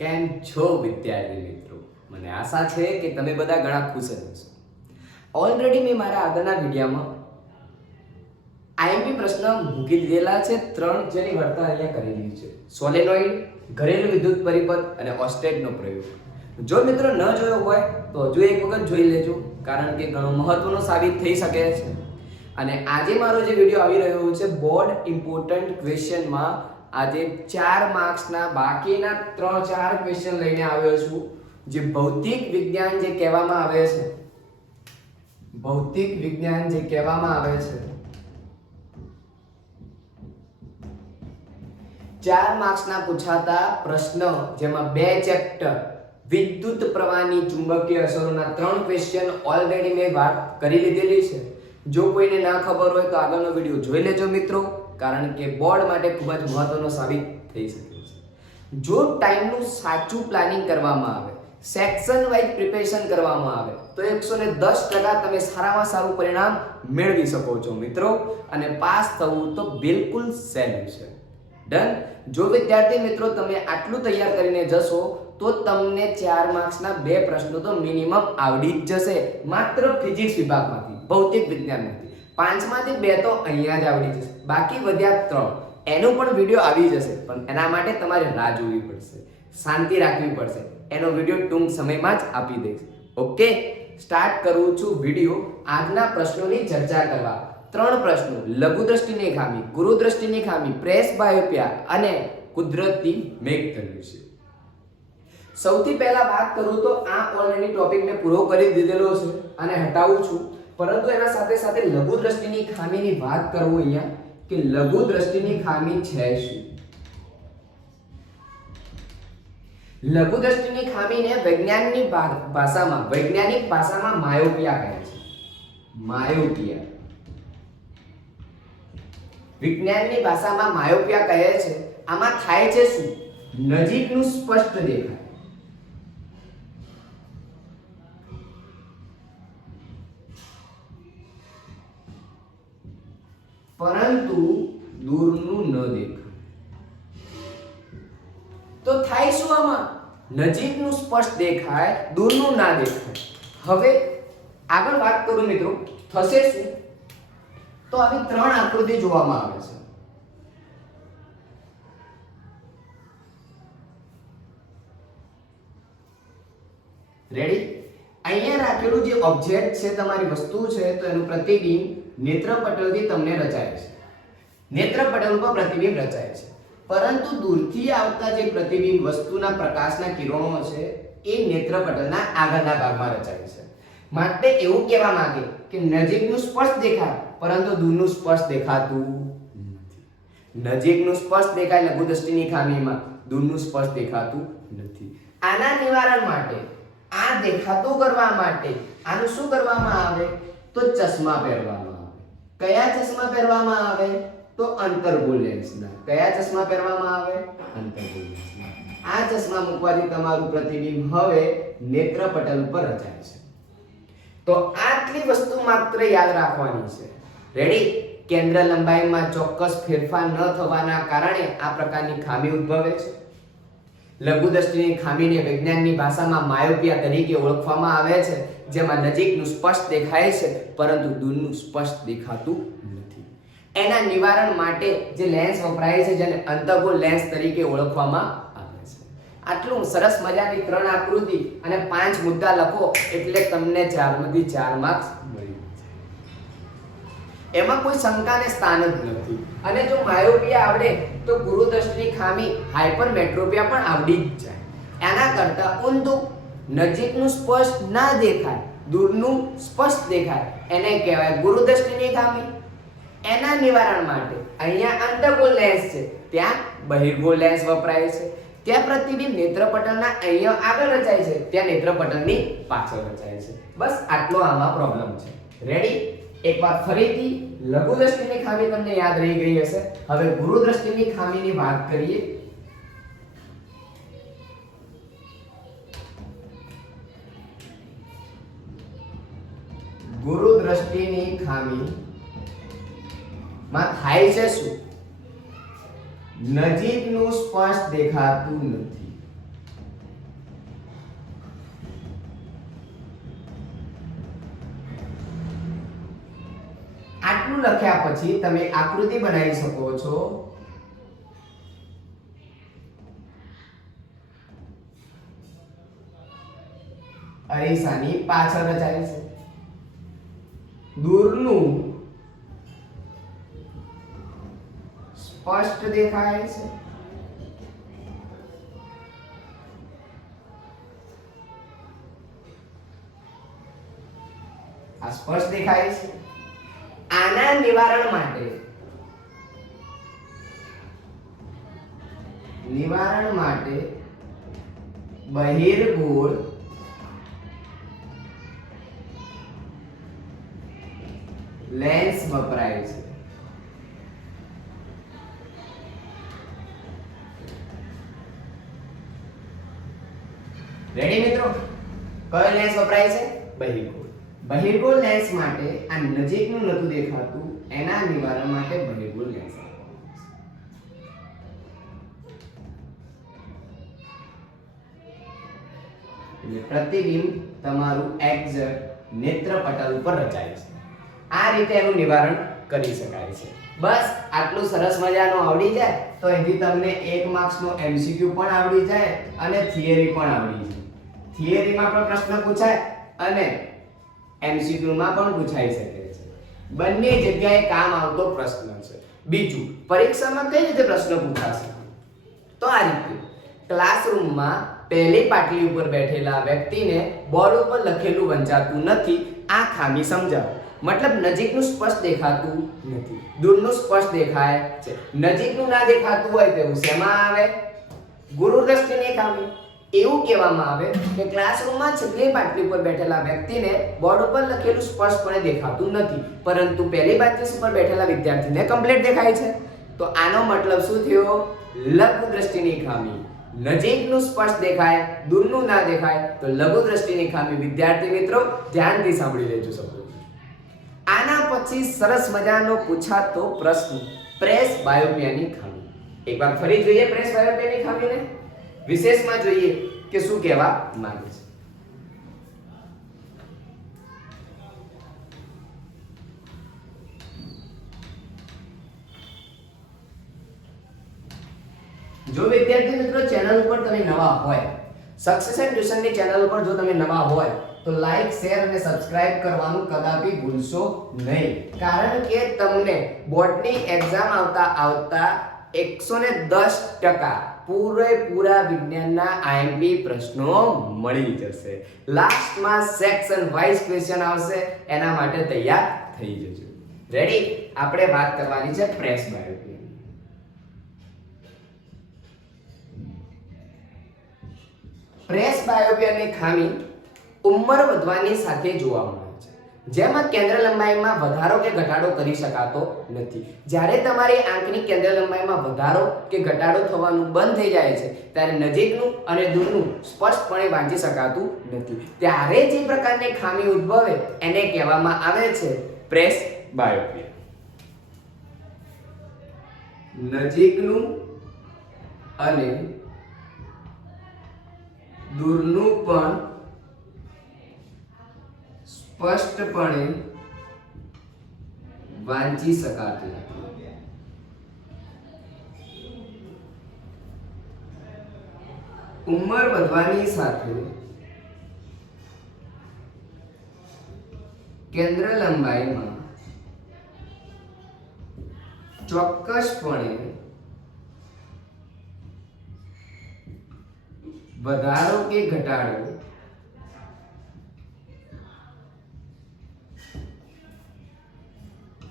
કેમ છો વિદ્યાર્થી મિત્રો? મને આશા છે કે તમે બધા ઘણા ખુશ જ હશો. ઓલરેડી મેં મારા આગળના વિડીયોમાં આઈએમપી પ્રશ્ન મૂકી દીધેલા છે, 3 જેની વાર્તા અહીંયા કરેલી છે: સોલેનોઇડ, ઘરેલું વિદ્યુત પરિપથ અને ઓસ્ટેટનો પ્રયોગ. જો મિત્રો ન જોયો હોય તો હજુ એક વખત જોઈ લેજો, કારણ કે ઘણો મહત્વનો સાબિત થઈ શકે છે. અને આજે મારો જે વિડીયો આવી રહ્યો છે બોર્ડ ઇમ્પોર્ટન્ટ ક્વેશ્ચનમાં, આજે 4 માર્ક્સના બાકીના 3-4 ક્વેશ્ચન લઈને આવ્યો છું. જે ભૌતિક વિજ્ઞાન જે કહેવામાં આવે છે, ભૌતિક વિજ્ઞાન જે કહેવામાં આવે છે, 4 માર્ક્સના પૂછાતા પ્રશ્ન, જેમાં 2 ચેપ્ટર વિદ્યુત પ્રવાહની ચુંબકીય અસરોના 3 ક્વેશ્ચન ઓલરેડી મેં વાત કરી લીધેલી છે. જો કોઈને ના ખબર હોય તો આગળનો વિડીયો જોઈ લેજો મિત્રો, કારણ કે બોર્ડ માટે ખૂબ જ મહત્વનો સાબિત થઈ શકે છે. જો ટાઈમનું સાચું પ્લાનિંગ કરવામાં આવે, સેક્શન વાઇઝ પ્રિપેરેશન કરવામાં આવે તો 110% તમે સારામાં સારું પરિણામ મેળવી શકો છો મિત્રો, અને પાસ થવું તો બિલકુલ સહેલું છે. ડન. જો વિદ્યાર્થી મિત્રો તમે આટલું તૈયાર કરીને જશો તો તમને 4 માર્ક્સના 2 પ્રશ્નો તો મિનિમમ આવડી જ જશે, માત્ર ફિઝિક્સ વિભાગમાંથી, ભૌતિક વિજ્ઞાનમાંથી. 5માંથી 2 તો અહીંયા જ આવડી જશે, બાકી વધ્યા 3. એનો પણ વિડીયો આવી જશે, પણ એના માટે તમારે રાહ જોવી પડશે, શાંતિ રાખવી પડશે. એનો વિડીયો ટૂંક સમયમાં જ આપી દઈશ. ઓકે, સ્ટાર્ટ કરું છું વિડીયો. આજના પ્રશ્નોની ચર્ચા કરવા 3 પ્રશ્નો: લઘુ દ્રષ્ટિની ખામી, ગુરુ દ્રષ્ટિની ખામી, પ્રેસ બાયોપિયા અને કુદરતી મેઘધનુષ્ય. સૌથી પહેલા વાત કરું તો આ ઓલરેડી ટોપિક મેં પૂરો કરી દીધેલો છે અને હટાવું છું, પરંતુ એના સાથે સાથે લઘુ દ્રષ્ટિની ખામીની વાત કરું અહીંયા, કે લઘુ દ્રષ્ટિની ખામી છે શું? લઘુ દ્રષ્ટિની ખામીને વૈજ્ઞાનિક ભાષામાં માયોપિયા કહે છે. માયોપિયા, વિજ્ઞાનની ભાષામાં માયોપિયા કહે છે. આમાં થાય છે શું? નજીકનું સ્પષ્ટ દેખાય, પરંતુ દૂરનું ન દેખાય. તો થાય શું આમાં? નજીકનું સ્પષ્ટ દેખાય, દૂરનું ના દેખાય. હવે આગળ વાત કરું મિત્રો, થશે શું? તો આવી 3 આકૃતિ જોવામાં આવે છે. રેડી? અહીંયા રાખેલું જે ઓબ્જેક્ટ છે, તમારી વસ્તુ છે, તો એનું પ્રતિબિંબ નેત્રપટલથી તમને રચાય છે. નેત્રપટલ પર પ્રતિબિંબ રચાય છે, પરંતુ દૂરથી આવતા જે પ્રતિબિંબ વસ્તુના પ્રકાશના કિરણો છે એ નેત્રપટલના આગળના ભાગમાં રચાય છે. માટે એવું કહેવા માંગે કે નજીકનું સ્પષ્ટ દેખાય, પરંતુ દૂરનું સ્પષ્ટ દેખાતું નથી. નજીકનું સ્પષ્ટ દેખાય લઘુ દ્રષ્ટિની ખામીમાં, દૂરનું સ્પષ્ટ દેખાતું નથી. આના નિવારણ માટે, આ દેખાતું કરવા માટે આનું શું કરવામાં આવે? તો ચશ્મા પહેરવામાં આવે. કયા ચશ્મા પહેરવામાં આવે? તો અંતર્ગોળ લેન્સના. કયા ચશ્મા પહેરવામાં આવે? અંતર્ગોળ લેન્સના. આ ચશ્મા મૂકવાથી તમારું પ્રતિબિંબ હવે નેત્રપટલ પર રચાય છે. તો આટલી વસ્તુ માત્ર યાદ રાખવાની છે. રેડી? કેન્દ્ર લંબાઈમાં ચોક્કસ ફેરફાર ન થવાના કારણે આ પ્રકારની ખામી ઉદ્ભવે છે. લઘુ દ્રષ્ટિની ખામીને વૈજ્ઞાનિકની ભાષામાં માયોપિયા તરીકે ઓળખવામાં આવે છે, જેમાં નજીકનું સ્પષ્ટ દેખાય છે પરંતુ દૂરનું સ્પષ્ટ દેખાતું નથી. એના નિવારણ માટે જે લેન્સ વપરાય છે, જેને અંતર્ગોળ લેન્સ તરીકે ઓળખવામાં આવે છે. આટલું સરસ મજાની 3 આકૃતિ અને 5 મુદ્દા લખો એટલે તમને 4માંથી 4 માર્ક્સ મળી જાય. એમાં કોઈ શંકાને સ્થાન જ નથી. અને જો માયોપિયા આવડે તો ગુરુ દ્રષ્ટિની ખામી, હાઇપરમેટ્રોપિયા પણ આવડી જ જાય. એના કરતા ઊંધું, નજીકનું સ્પષ્ટ ના દેખાય, દૂરનું સ્પષ્ટ દેખાય, એને કહેવાય ગુરુ દ્રષ્ટિની ખામી. એના નિવારણ માટે અહીંયા અંતર્ગોળ લેન્સ છે, ત્યાં બહિર્ગોળ લેન્સ વપરાય છે. ત્યાં પ્રતિબિંબ નેત્રપટલના અહીંયા આગળ રચાય છે, ત્યાં નેત્રપટલની પાછળ રચાય છે. બસ આટલો આમાં પ્રોબ્લેમ છે. રેડી? એકવાર ફરીથી લઘુ દ્રષ્ટિની ખામી તમને યાદ રહી ગઈ હશે. હવે ગુરુ દ્રષ્ટિની ખામીની વાત કરીએ. ગુરુ દ્રષ્ટિની ખામી માં થાય છે શું? નજીકનું સ્પષ્ટ દેખાતું નથી. આટલું લખ્યા પછી તમે આકૃતિ બનાવી શકો છો. અરીસાની પાછળ રચાય છે. દૂરનું સ્પષ્ટ દેખાય છે. આ સ્પષ્ટ દેખાય છે. આના નિવારણ માટે બહિર્ગોળ લેન્સ વપરાય છે. રેડી મિત્રો? કયો લેન્સ વપરાય છે? બહિર્ગોળ. બહિર્ગોળ લેન્સ માટે આ નજીકનું નતું દેખાતું, એના નિવારણ માટે બહિર્ગોળ લેન્સ એટલે પ્રતિબિંબ તમારું એક્ઝેક્ટ નેત્રપટલ ઉપર રચાય છે. આ રીતે એનું નિવારણ કરી શકાય છે. બસ આટલું સરસ મજાનું આવડી જાય તો અહીંથી તમને 1 માર્ક્સનો MCQ પણ આવડી જાય અને થિયરી પણ આવડી જાય. થિયરીમાં પણ પ્રશ્ન પૂછાય અને MCQ માં પણ પૂછાઈ શકે છે. બંને જગ્યાએ કામ આવતો પ્રશ્ન છે. બીજું, પરીક્ષામાં કઈ રીતે પ્રશ્ન પૂછાશે? તો આ રીતે ક્લાસરૂમમાં પહેલી પાટલી ઉપર બેઠેલા વ્યક્તિને બોર્ડ ઉપર લખેલું વંચાતું નથી, આ ખામી સમજાવો. મતલબ નજીકનું સ્પષ્ટ દેખાતું નથી, દૂરનું સ્પષ્ટ દેખાય છે. નજીકનું ના દેખાતું હોય તેવું શેમાં આવે? ગુરુદ્રષ્ટિની ખામી. એવું કહેવામાં આવે કે ક્લાસરૂમમાં છેલ્લી પાટલી ઉપર બેઠેલા વ્યક્તિને બોર્ડ ઉપર લખેલું સ્પષ્ટપણે દેખાતું નથી, પરંતુ પહેલી પાટલી ઉપર બેઠેલા વિદ્યાર્થીને કમ્પ્લીટ દેખાય છે. તો આનો મતલબ શું થયો? લઘુ દ્રષ્ટિની ખામી. નજીકનું સ્પષ્ટ દેખાય, દૂરનું ના દેખાય, તો લઘુ દ્રષ્ટિની ખામી. વિદ્યાર્થી મિત્રો ધ્યાનથી સાંભળી લેજો સૌ. આના પછી સરસ મજાનો પૂછાતો પ્રશ્ન, પ્રેસ બાયોપિયાની ખામી. એકવાર ફરી જોઈએ પ્રેસ બાયોપિયાની ખામીને. વિશેષમાં જોઈએ કે શું કહેવા માંગે છે. જો વિદ્યાર્થી મિત્રો ચેનલ ઉપર તમે નવા હોય, સક્સેસ એન્ડ ટ્યુશનની ચેનલ ઉપર જો તમે નવા હોય તો લાઈક, શેર અને સબસ્ક્રાઇબ કરવાનું કદાપી ભૂલશો નહીં. કારણ કે તમને બોર્ડની એક્ઝામ આવતા 110% પૂરેપૂરા વિજ્ઞાનના IMP પ્રશ્નો મળી જશે. લાસ્ટમાં સેક્શન વાઇઝ ક્વેશ્ચન આવશે, એના માટે તૈયાર થઈ જજો. રેડી? આપણે વાત કરવાની છે પ્રેસ બાયોપિયા. પ્રેસ બાયોપિયાની ખામી ઉંમર વધવાની સાથે જોવા મળે છે, જેમાં કેન્દ્ર લંબાઈમાં વધારો કે ઘટાડો કરી શકાતો નથી. જ્યારે તમારી આંખની કેન્દ્ર લંબાઈમાં વધારો કે ઘટાડો થવાનું બંધ થઈ જાય છે, ત્યારે નજીકનું અને દૂરનું સ્પષ્ટપણે વાંચી શકાતું નથી. ત્યારે જે પ્રકારની ખામી ઉદ્ભવે એને કહેવામાં આવે છે પ્રેસ બાયોપિયા. નજીકનું અને દૂરનું પણ સ્પષ્ટપણે વાંચી શકાતું નથી. ઉંમર વધવાની સાથે કેન્દ્ર લંબાઈમાં ચોક્કસપણે વધારો કે ઘટાડો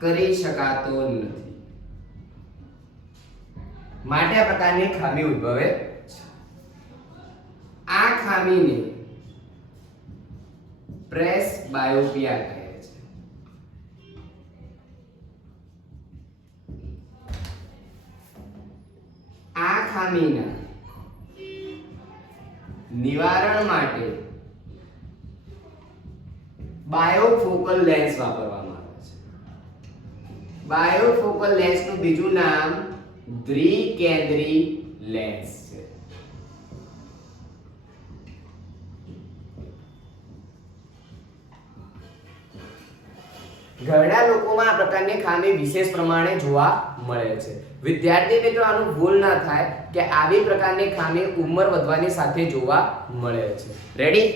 કરી શકાતો નથી. માટે આ પ્રકારની ખામી ઉદ્ભવે છે. આ ખામીને પ્રેસ બાયોપિયા કહે છે. આ ખામીના નિવારણ માટે બાયોફોકલ લેન્સ વાપરવામાં આવે છે. બાયોફોકલ લેન્સનું બીજું નામ દ્વિકેન્દ્રી લેન્સ છે. ઘરડા લોકોમાં આ પ્રકારની ખામી વિશેષ પ્રમાણે જોવા મળે છે. વિદ્યાર્થી મિત્રો આનું ભૂલ ના થાય કે આવી પ્રકારની ખામી ઉંમર વધવાની સાથે જોવા મળે છે. રેડી?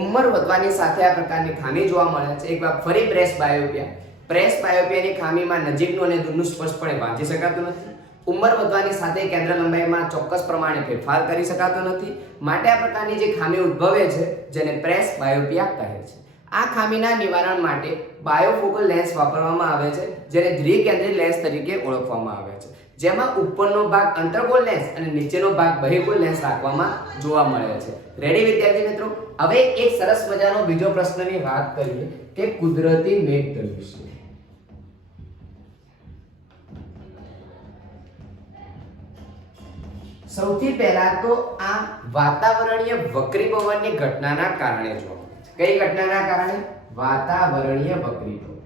ઉંમર વધવાની સાથે આ પ્રકારની ખામી જોવા મળે છે. એકવાર ફરી પ્રેસ બાયોપિયા. પ્રેસ બાયોપિયાની ખામીમાં નજીકનું અને દૂરનું સ્પષ્ટપણે વાંચી શકાતું નથી. ઉંમર વધવાની સાથે કેન્દ્ર લંબાઈમાં ચોક્કસ પ્રમાણે ફેરફાર કરી શકાતો નથી. માટે આ પ્રકારની જે ખામી ઉદ્ભવે છે જેને પ્રેસ બાયોપિયા કહે છે. આ ખામીના નિવારણ માટે બાયોફોકલ લેન્સ વાપરવામાં આવે છે જેને દ્વિકેન્દ્રી લેન્સ તરીકે ઓળખવામાં આવે છે, જેમાં ઉપરનો ભાગ અંતર્ગોળ લેન્સ અને નીચેનો ભાગ બહિર્ગોળ લેન્સ રાખવામાં જોવા મળે છે. રેડી વિદ્યાર્થી મિત્રો? હવે એક સરસ મજાનો બીજો પ્રશ્નની વાત કરીએ કે કુદરતી મેઘધનુષ્ય. સૌથી પહેલા તો આ વાતાવરણીય વક્રીભવનની ઘટનાના કારણે જોવા મળે છે. કઈ ઘટનાના કારણે? વાતાવરણીય વક્રીભવન.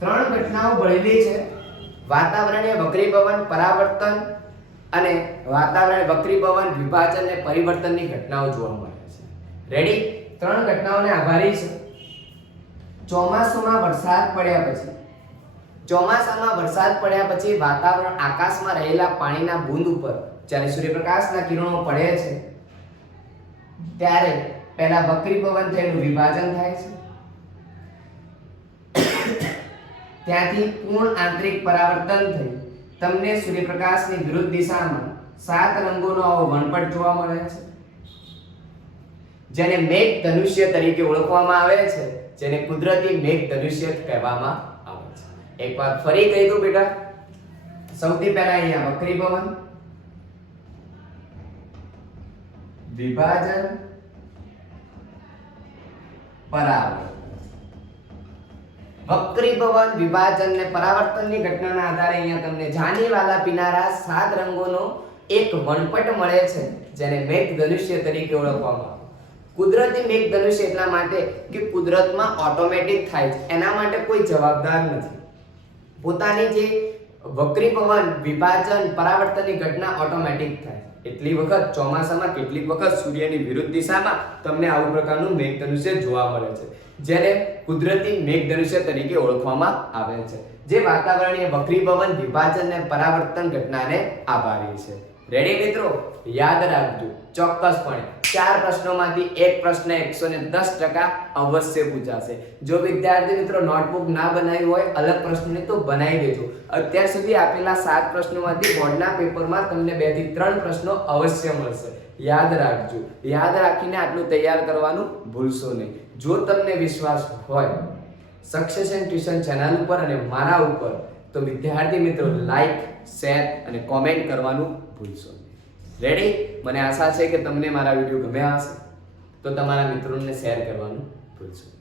ત્રણ ઘટનાઓ ભળેલી છે: વાતાવરણીય વક્રીભવન, પરાવર્તન અને વાતાવરણીય વક્રીભવન, વિભાજન અને પરિવર્તનની ઘટનાઓ જોવા મળે છે. રેડી? ત્રણ ઘટનાઓને આભારી છે. ચોમાસામાં વરસાદ પડ્યા પછી વાતાવરણ આકાશમાં રહેલા પાણીના બૂંદ ઉપર જ્યારે સૂર્યપ્રકાશના કિરણો પડે છે ત્યારે પહેલા વક્રીભવન થયેલું વિભાજન થાય છે, ત્યાંથી પૂર્ણ આંતરિક પરાવર્તન થઈ તમને સૂર્યપ્રકાશની વિરુદ્ધ દિશામાં 7 રંગોનો આવો વણપટ જોવા મળે છે જેને મેઘ ધનુષ્ય તરીકે ઓળખવામાં આવે છે, જેને કુદરતી મેઘ ધનુષ્ય કહેવામાં આવે છે. એકવાર ફરી કહી દઉં બેટા. સૌથી પહેલા અહીંયા વક્રીભવન, વિભાજન, પરાવર્તન. વક્રીભવન, વિભાજન અને પરાવર્તનની ઘટનાના આધારે અહીંયા તમને જાની વાલા પીનારા 7 રંગોનો એક વણપટ મળે છે જેને મેઘ ધનુષ્ય તરીકે ઓળખવામાં આવે. કુદરતી મેઘ ધનુષ્ય એટલા માટે કે કુદરતમાં ઓટોમેટિક થાય છે, એના માટે કોઈ જવાબદાર નથી. પોતાની જે વક્રીભવન, વિભાજન, પરાવર્તનની ઘટના ઓટોમેટિક થાય. એટલી વખત ચોમાસામાં કેટલીક વખત સૂર્યની વિરુદ્ધ દિશામાં તમને આવું પ્રકારનું મેઘ ધનુષ્ય જોવા મળે છે જેને કુદરતી મેઘ ધનુષ્ય તરીકે ઓળખવામાં આવે છે, જે વાતાવરણીય વક્રીભવન, વિભાજન અને પરાવર્તન ઘટનાને આભારી છે. રેડી મિત્રો? યાદ રાખજો ચોક્કસપણે 4 પ્રશ્નોમાંથી એક પ્રશ્ન 110% અવશ્ય પૂછાશે. જો વિદ્યાર્થી મિત્રો નોટબુક ના બનાવી હોય અલગ પ્રશ્નને તો બનાવી દેજો. અત્યાર સુધી આપેલા 7 પ્રશ્નોમાંથી બોર્ડના પેપરમાં તમને 2 થી 3 પ્રશ્નો અવશ્ય મળશે. યાદ રાખજો. યાદ રાખીને આટલું તૈયાર કરવાનું ભૂલશો નહીં. જો તમને વિશ્વાસ હોય સક્સેશન ટ્યુશન ચેનલ ઉપર અને મારા ઉપર તો વિદ્યાર્થી મિત્રો લાઈક, શેર અને કોમેન્ટ કરવાનું ભૂલશો નહીં. રેડી? મને આશા છે કે તમને મારા વિડીયો ગમ્યા હશે તો તમારા મિત્રોને શેર કરવાનું ભૂલશો નહીં.